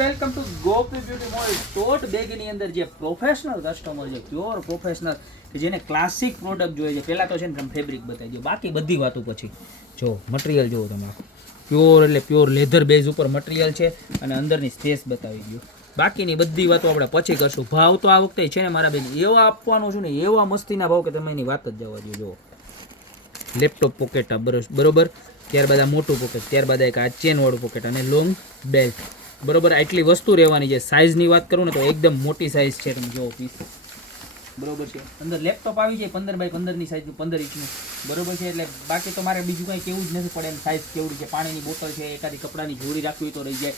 Welcome to Gopi beauty mall. Tote બેગની અંદર જે પ્રોફેશનલ કસ્ટમર છે, પ્યોર પ્રોફેશનલ કે જેને ક્લાસિક પ્રોડક્ટ જોઈએ છે, પહેલાં તો છે ને તમે ફેબ્રિક બતાવી દો, બાકી બધી વાતો પછી. જો મટીરિયલ જુઓ તમે, પ્યોર એટલે પ્યોર લેધર બેઝ ઉપર મટીરિયલ છે અને અંદરની સ્પેસ બતાવી દો. બાકીની બધી વાતો આપણે પછી કરશું. ભાવ તો આ વખતે છે ને મારા બેન એવા આપવાનો છું ને, એવા મસ્તીના ભાવ કે તમે એની વાત જ જવા દો. જુઓ લેપટોપ પોકેટ બરોબર, ત્યારબાદ આ મોટું પોકેટ, ત્યારબાદ એક આ ચેનવાળું પોકેટ અને લોંગ બેલ્ટ બરોબર. આટલી વસ્તુ રહેવાની છે. સાઇઝની વાત કરું ને તો એકદમ મોટી સાઇઝ છે. તમે જુઓ પીસ બરોબર છે. અંદર લેપટોપ આવી જાય 15x15ની સાઇઝનું, 15 ઇંચનું બરોબર છે. એટલે બાકી તો મારે બીજું કંઈ કેવું જ નથી પડે. એમ સાઇઝ કેવડી છે, પાણીની બોટલ છે, એકાદી કપડાની જોડી રાખવી હોય તો રહી જાય,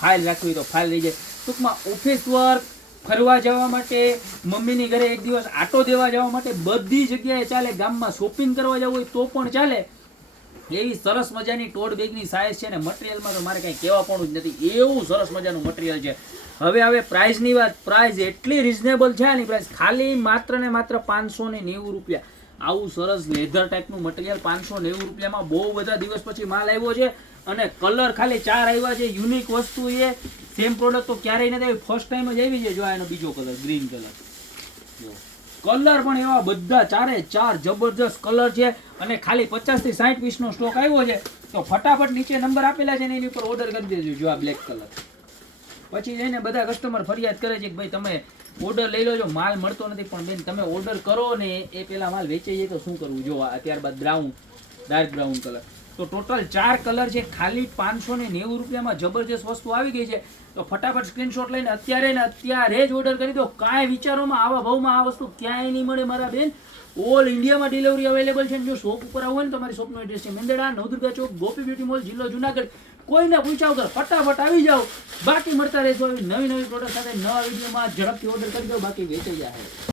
ફાઇલ રાખવી હોય તો ફાઇલ રહી જાય. ટૂંકમાં ઓફિસ વર્ક, ફરવા જવા માટે, મમ્મીની ઘરે એક દિવસ આટો દેવા જવા માટે બધી જગ્યાએ ચાલે. ગામમાં શોપિંગ કરવા જવું હોય તો પણ ચાલે. એવી સરસ મજાની ટોટ બેગની સાઇઝ છે ને મટીરિયલમાં તો મારે કંઈ કહેવા પણ જ નથી. એવું સરસ મજાનું મટીરિયલ છે. હવે પ્રાઇસની વાત, પ્રાઇસ એટલી રિઝનેબલ છે. આની પ્રાઇસ ખાલી માત્ર ને માત્ર 590 રૂપિયા. આવું સરસ લેધર ટાઈપનું મટીરિયલ 590 રૂપિયામાં બહુ બધા દિવસ પછી માલ આવ્યો છે અને કલર ખાલી 4 આવ્યા છે. યુનિક વસ્તુ છે. સેમ પ્રોડક્ટ તો ક્યારેય નથી આવી, ફર્સ્ટ ટાઈમ જ આવી છે. જો એનો બીજો કલર ગ્રીન કલર, કલર પણ એવા બધા 4 જબરજસ્ત કલર છે અને ખાલી 50 થી 60 પીસનો સ્ટોક આવ્યો છે. તો ફટાફટ નીચે નંબર આપેલા છે ને એની ઉપર ઓર્ડર કરી દેજો. જો આ બ્લેક કલર. પછી જઈને બધા કસ્ટમર ફરિયાદ કરે છે કે ભાઈ તમે ઓર્ડર લઈ લો છો, માલ મળતો નથી. પણ બેન તમે ઓર્ડર કરો ને એ પેલા માલ વેચાઈ જાય તો શું કરવું? જો આ ત્યારબાદ બ્રાઉન, ડાર્ક બ્રાઉન કલર. તો ટોટલ 4 કલર છે. ખાલી 590 રૂપિયામાં જબરજસ્ત વસ્તુ આવી ગઈ છે. તો ફટાફટ સ્ક્રીનશોટ લઈને અત્યારે જ ઓર્ડર કરી દો. કાંઈ વિચારોમાં આવા ભાવમાં આ વસ્તુ ક્યાંય નહીં મળે મારા બેન. ઓલ ઇન્ડિયામાં ડિલિવરી અવેલેબલ છે. જો શોપ ઉપર આવો ને, તમારી શોપનો એડ્રેસ છે મેંદરડા, નવદુર્ગા ચોક, ગોપી બ્યુટી મોલ, જિલ્લો જુનાગઢ. કોઈને પૂછ્યા વગર ફટાફટ આવી જાઓ. બાકી મળતા રહેશો નવી પ્રોડક્ટ સાથે નવા વિડીયોમાં. ઝડપથી ઓર્ડર કરી દો, બાકી વેચાઈ જાય.